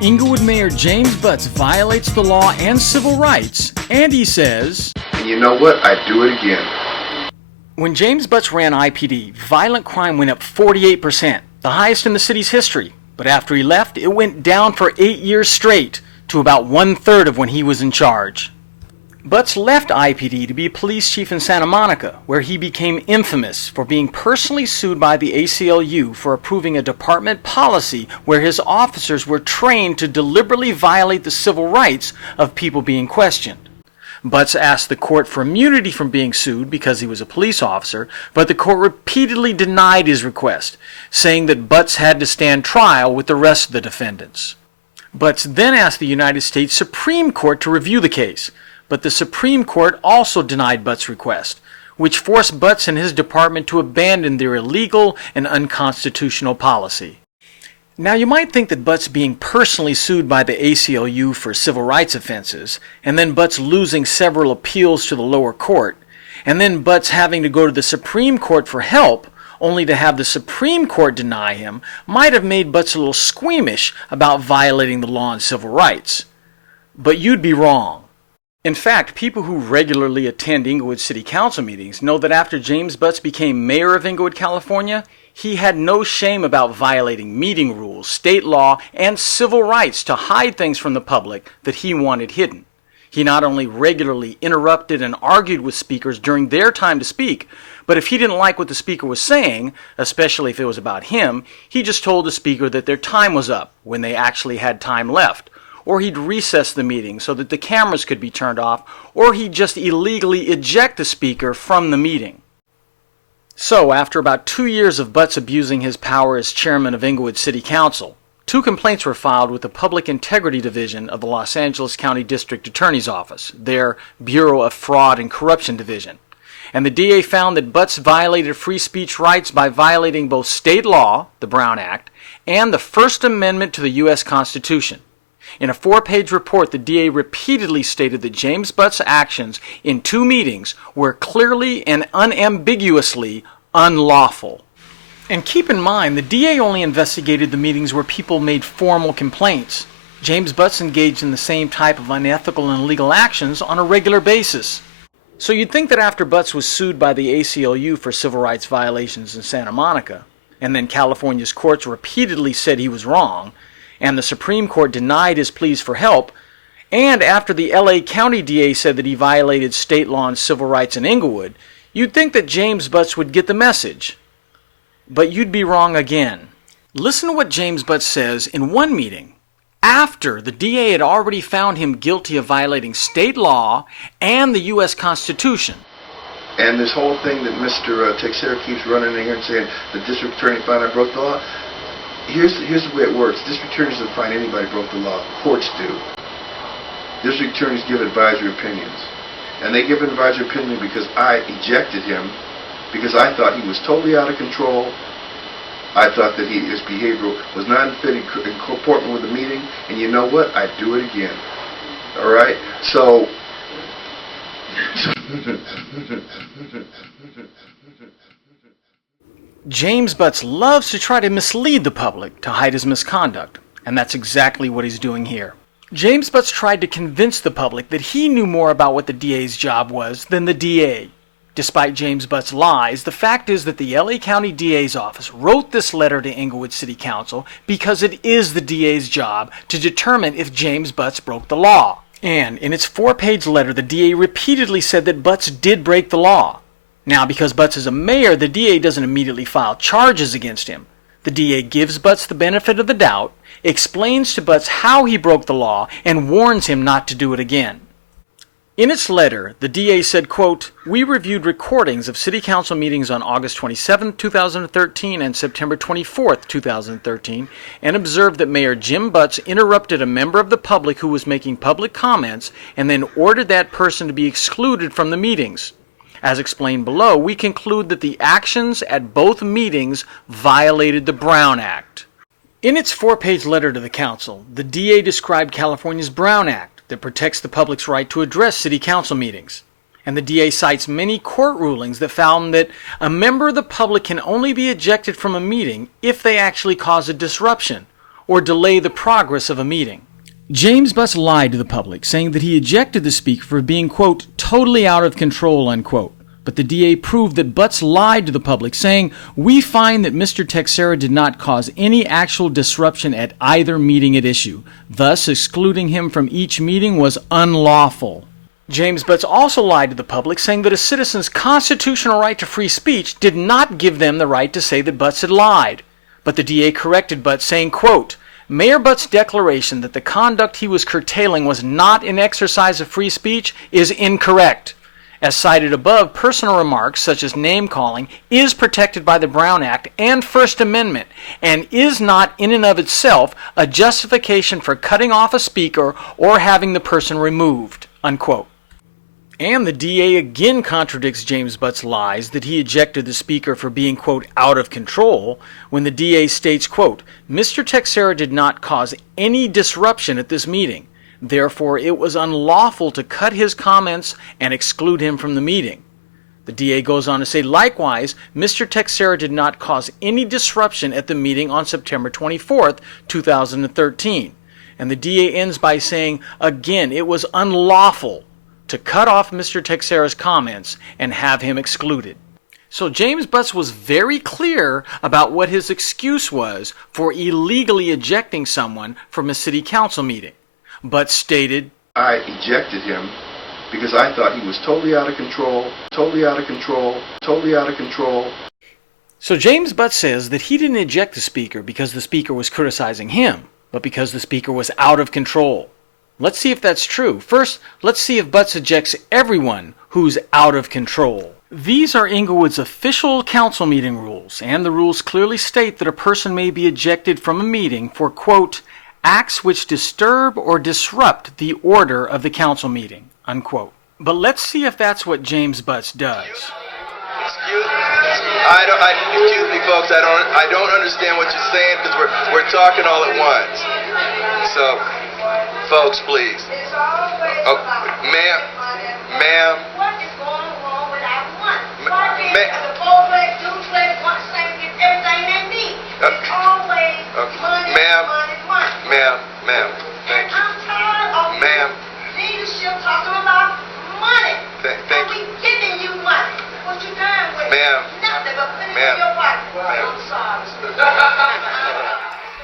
Inglewood Mayor James Butts violates the law and civil rights, and he says, "And you know what? I'd do it again." When James Butts ran IPD, violent crime went up 48%, the highest in the city's history. But after he left, it went down for 8 years straight, to about 1/3 of when he was in charge. Butts left IPD to be police chief in Santa Monica, where he became infamous for being personally sued by the ACLU for approving a department policy where his officers were trained to deliberately violate the civil rights of people being questioned. Butts asked the court for immunity from being sued because he was a police officer, but the court repeatedly denied his request, saying that Butts had to stand trial with the rest of the defendants. Butts then asked the United States Supreme Court to review the case, but the Supreme Court also denied Butts' request, which forced Butts and his department to abandon their illegal and unconstitutional policy. Now, you might think that Butts being personally sued by the ACLU for civil rights offenses, and then Butts losing several appeals to the lower court, and then Butts having to go to the Supreme Court for help, only to have the Supreme Court deny him, might have made Butts a little squeamish about violating the law and civil rights. But you'd be wrong. In fact, people who regularly attend Inglewood City Council meetings know that after James Butts became mayor of Inglewood, California, he had no shame about violating meeting rules, state law, and civil rights to hide things from the public that he wanted hidden. He not only regularly interrupted and argued with speakers during their time to speak, but if he didn't like what the speaker was saying, especially if it was about him, he just told the speaker that their time was up when they actually had time left. Or he'd recess the meeting so that the cameras could be turned off, or he'd just illegally eject the speaker from the meeting. So, after about 2 years of Butts abusing his power as chairman of Inglewood City Council, 2 complaints were filed with the Public Integrity Division of the Los Angeles County District Attorney's Office, their Bureau of Fraud and Corruption Division. And the DA found that Butts violated free speech rights by violating both state law, the Brown Act, and the First Amendment to the U.S. Constitution. In a 4-page report, the DA repeatedly stated that James Butts' actions in 2 meetings were clearly and unambiguously unlawful. And keep in mind, the DA only investigated the meetings where people made formal complaints. James Butts engaged in the same type of unethical and illegal actions on a regular basis. So you'd think that after Butts was sued by the ACLU for civil rights violations in Santa Monica, and then California's courts repeatedly said he was wrong, and the Supreme Court denied his pleas for help, and after the LA County DA said that he violated state law and civil rights in Inglewood, you'd think that James Butts would get the message. But you'd be wrong again. Listen to what James Butts says in one meeting, after the DA had already found him guilty of violating state law and the U.S. Constitution. And this whole thing that Mr. Texera keeps running in here and saying the district attorney found I broke the law, Here's the way it works. District attorneys don't find anybody broke the law. Courts do. District attorneys give advisory opinions. And they give an advisory opinion because I ejected him, because I thought he was totally out of control. I thought that his behavior was not in comportment with the meeting. And you know what? I'd do it again. All right? So... James Butts loves to try to mislead the public to hide his misconduct, and that's exactly what he's doing here. James Butts tried to convince the public that he knew more about what the DA's job was than the DA. Despite James Butts' lies, the fact is that the LA County DA's office wrote this letter to Inglewood City Council because it is the DA's job to determine if James Butts broke the law. And in its 4-page letter, the DA repeatedly said that Butts did break the law. Now, because Butts is a mayor, the DA doesn't immediately file charges against him. The DA gives Butts the benefit of the doubt, explains to Butts how he broke the law, and warns him not to do it again. In its letter, the DA said, quote, "We reviewed recordings of City Council meetings on August 27, 2013 and September 24, 2013, and observed that Mayor Jim Butts interrupted a member of the public who was making public comments and then ordered that person to be excluded from the meetings. As explained below, we conclude that the actions at both meetings violated the Brown Act." In its 4-page letter to the council, the DA described California's Brown Act that protects the public's right to address city council meetings. And the DA cites many court rulings that found that a member of the public can only be ejected from a meeting if they actually cause a disruption, or delay the progress of a meeting. James Butts lied to the public, saying that he ejected the speaker for being, quote, totally out of control, unquote. But the DA proved that Butts lied to the public, saying, we find that Mr. Texera did not cause any actual disruption at either meeting at issue. Thus, excluding him from each meeting was unlawful. James Butts also lied to the public, saying that a citizen's constitutional right to free speech did not give them the right to say that Butts had lied. But the DA corrected Butts, saying, quote, Mayor Butts' declaration that the conduct he was curtailing was not an exercise of free speech is incorrect. As cited above, personal remarks such as name-calling is protected by the Brown Act and First Amendment and is not in and of itself a justification for cutting off a speaker or having the person removed, unquote. And the DA again contradicts James Butts' lies that he ejected the speaker for being, quote, out of control, when the DA states, quote, Mr. Texera did not cause any disruption at this meeting. Therefore, it was unlawful to cut his comments and exclude him from the meeting. The DA goes on to say, likewise, Mr. Texera did not cause any disruption at the meeting on September 24th, 2013. And the DA ends by saying, again, it was unlawful to cut off Mr. Texera's comments and have him excluded. So James Butts was very clear about what his excuse was for illegally ejecting someone from a city council meeting. Butts stated, I ejected him because I thought he was totally out of control, totally out of control, totally out of control. So James Butts says that he didn't eject the speaker because the speaker was criticizing him, but because the speaker was out of control. Let's see if that's true. First, let's see if Butts ejects everyone who's out of control. These are Inglewood's official council meeting rules, and the rules clearly state that a person may be ejected from a meeting for, quote, acts which disturb or disrupt the order of the council meeting, unquote. But let's see if that's what James Butts does. Excuse me, folks. I don't understand what you're saying because we're talking all at once. So, folks, please. Oh, ma'am. What is going wrong with our one? Why can't the four-play, two-play, one-play, get everything they need? It's always money, Ma'am, thank you. I'm tired of leadership talking about money. Thank we giving you money. What you doing with nothing but putting it in your pocket. I'm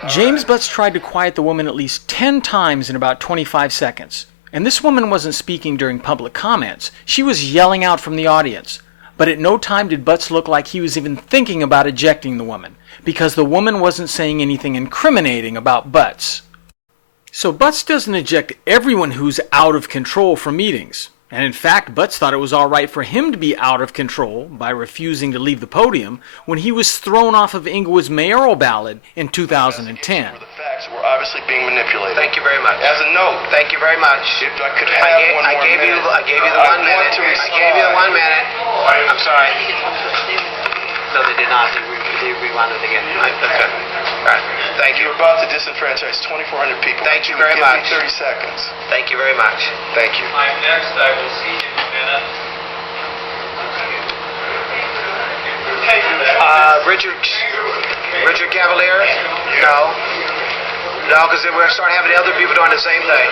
sorry. James Butts tried to quiet the woman at least 10 times in about 25 seconds. And this woman wasn't speaking during public comments. She was yelling out from the audience. But at no time did Butts look like he was even thinking about ejecting the woman, because the woman wasn't saying anything incriminating about Butts. So Butts doesn't eject everyone who's out of control from meetings. And in fact, Butts thought it was all right for him to be out of control by refusing to leave the podium when he was thrown off of Inglewood's mayoral ballot in 2010. The facts were obviously being manipulated. Thank you very much. As a note, Thank you very much. if I could have I gave you the 1 minute. I gave you the 1 minute. I'm sorry. No, they did not. They rewound it again. Okay. All right. Thank you. You're about to disenfranchise 2,400 people. Thank you very much. Give me 30 seconds. Thank you very much. Thank you. Next, I will see you in a minute. Richard Cavalier? No. No, because we're starting having other people doing the same thing.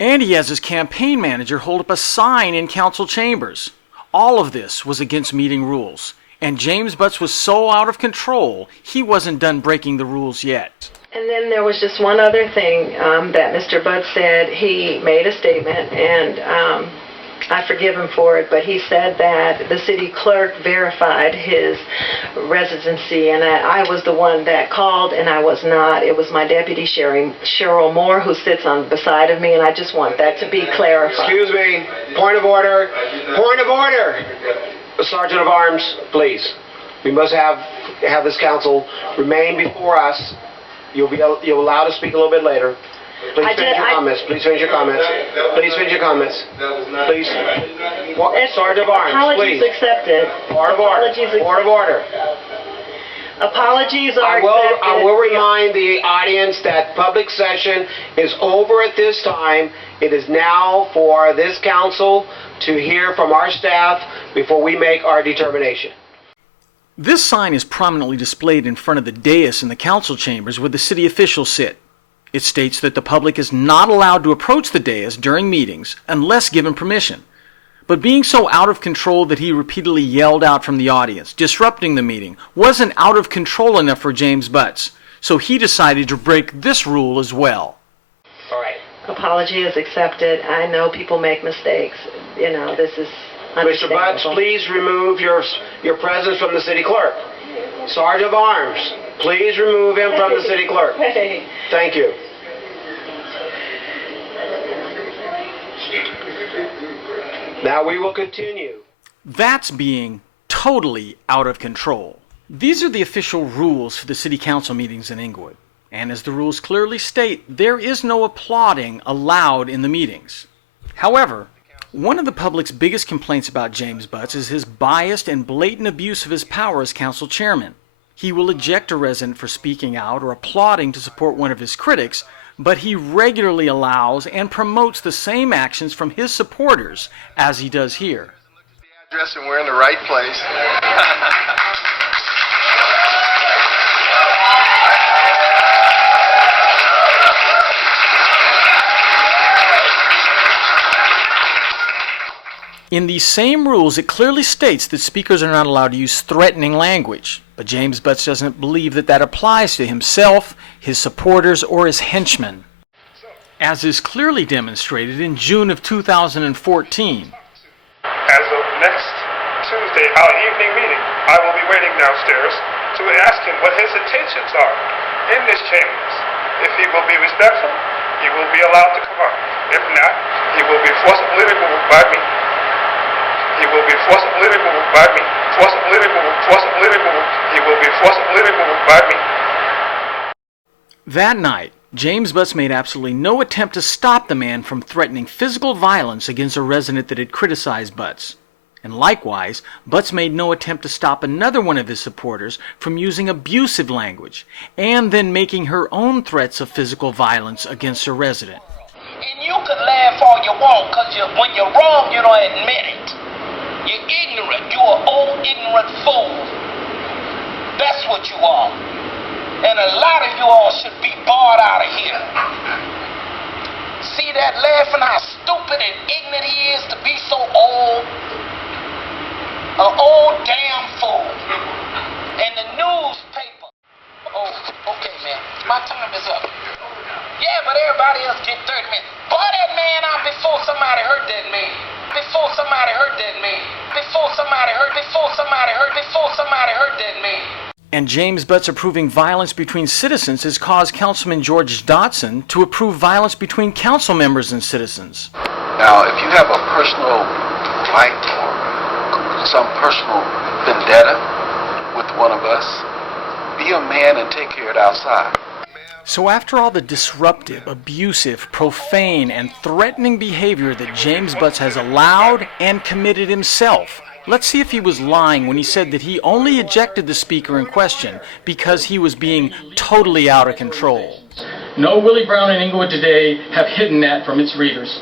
And he has his campaign manager hold up a sign in council chambers. All of this was against meeting rules. And James Butts was so out of control, he wasn't done breaking the rules yet. And then there was just one other thing that Mr. Butts said. He made a statement, and I forgive him for it, but he said that the city clerk verified his residency, and I was the one that called, and I was not. It was my deputy, Cheryl Moore, who sits on beside of me, and I just want that to be clarified. Excuse me. Point of order. Point of order. Sergeant of Arms, please. We must have this council remain before us. You'll allowed to speak a little bit later. Please finish your comments. Please finish your comments. Please finish your comments. Please. Sergeant of Arms, Apologies please. accepted. Point of order. Point of order. Apologies are accepted. I will remind the audience that public session is over at this time. It is now for this council to hear from our staff before we make our determination. This sign is prominently displayed in front of the dais in the council chambers where the city officials sit. It states that the public is not allowed to approach the dais during meetings unless given permission. But being so out of control that he repeatedly yelled out from the audience, disrupting the meeting, wasn't out of control enough for James Butts. So he decided to break this rule as well. All right. Apology is accepted. I know people make mistakes. You know, this is Mr. Butts, please remove your presence from the city clerk. Sergeant of Arms, please remove him from the city clerk. Thank you. Now we will continue. That's being totally out of control. These are the official rules for the city council meetings in Inglewood. And as the rules clearly state, there is no applauding allowed in the meetings. However, one of the public's biggest complaints about James Butts is his biased and blatant abuse of his power as council chairman. He will eject a resident for speaking out or applauding to support one of his critics, but he regularly allows and promotes the same actions from his supporters as he does here. Address and we're in the right place. In these same rules, it clearly states that speakers are not allowed to use threatening language, but James Butts doesn't believe that that applies to himself, his supporters, or his henchmen. As is clearly demonstrated in June of 2014. As of next Tuesday, our evening meeting, I will be waiting downstairs to ask him what his intentions are in this chambers. If he will be respectful, he will be allowed to come up. If not, he will be forcibly removed by me. He will be forcibly removed by me. Forcibly removed, forcibly removed. He will be forcibly removed by me. That night, James Butts made absolutely no attempt to stop the man from threatening physical violence against a resident that had criticized Butts. And likewise, Butts made no attempt to stop another one of his supporters from using abusive language, and then making her own threats of physical violence against a resident. And you can laugh all you want, because when you're wrong, you don't admit it. You're ignorant. You're an old, ignorant fool. That's what you are. And a lot of you all should be barred out of here. See that laughing, how stupid and ignorant he is to be so old? An old damn fool. And the newspaper. Oh, okay, man. My time is up. Yeah, but everybody else get 30 minutes. Bar that man out before somebody hurt that man. Before somebody hurt that man. Before somebody hurt that man. And James Butts approving violence between citizens has caused Councilman George Dotson to approve violence between council members and citizens. Now, if you have a personal fight or some personal vendetta with one of us, be a man and take care of it outside. So after all the disruptive, abusive, profane, and threatening behavior that James Butts has allowed and committed himself, let's see if he was lying when he said that he only ejected the speaker in question because he was being totally out of control. No Willie Brown and Inglewood Today have hidden that from its readers.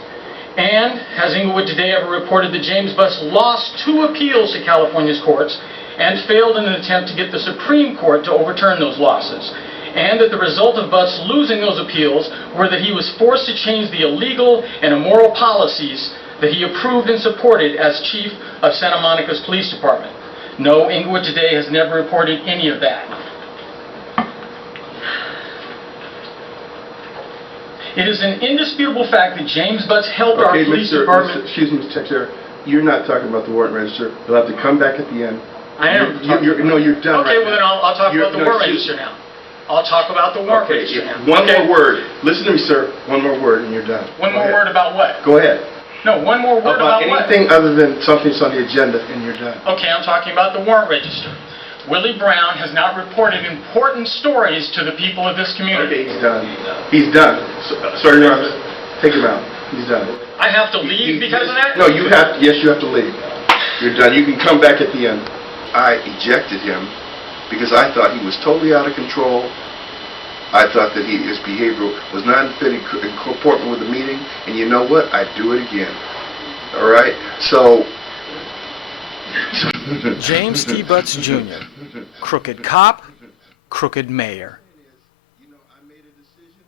And has Inglewood Today ever reported that James Butts lost 2 appeals to California's courts and failed in an attempt to get the Supreme Court to overturn those losses? And that the result of Butts losing those appeals were that he was forced to change the illegal and immoral policies that he approved and supported as chief of Santa Monica's police department. No, Inglewood Today has never reported any of that. It is an indisputable fact that James Butts helped our police department... Excuse me, Mr. Texera. You're not talking about the warrant register. You'll have to come back at the end. I am. No, you're done. Okay, right well then I'll talk about the warrant register now. I'll talk about the warrant register now. One more word. Listen to me, sir. One more word and you're done. One more word about what? Go ahead. No, one more word about what? Anything other than something's on the agenda and you're done. Okay, I'm talking about the warrant register. Willie Brown has not reported important stories to the people of this community. Okay, he's done. He's done. Sorry, Your Honor. Take him out. He's done. I have to leave because of that? No, you have. Yes, you have to leave. You're done. You can come back at the end. I ejected him because I thought he was totally out of control. I thought that his behavior was not in comportment with the meeting, and you know what? I'd do it again. All right? So... James T. Butts Jr., Crooked cop, crooked mayor. You know, I made a decision.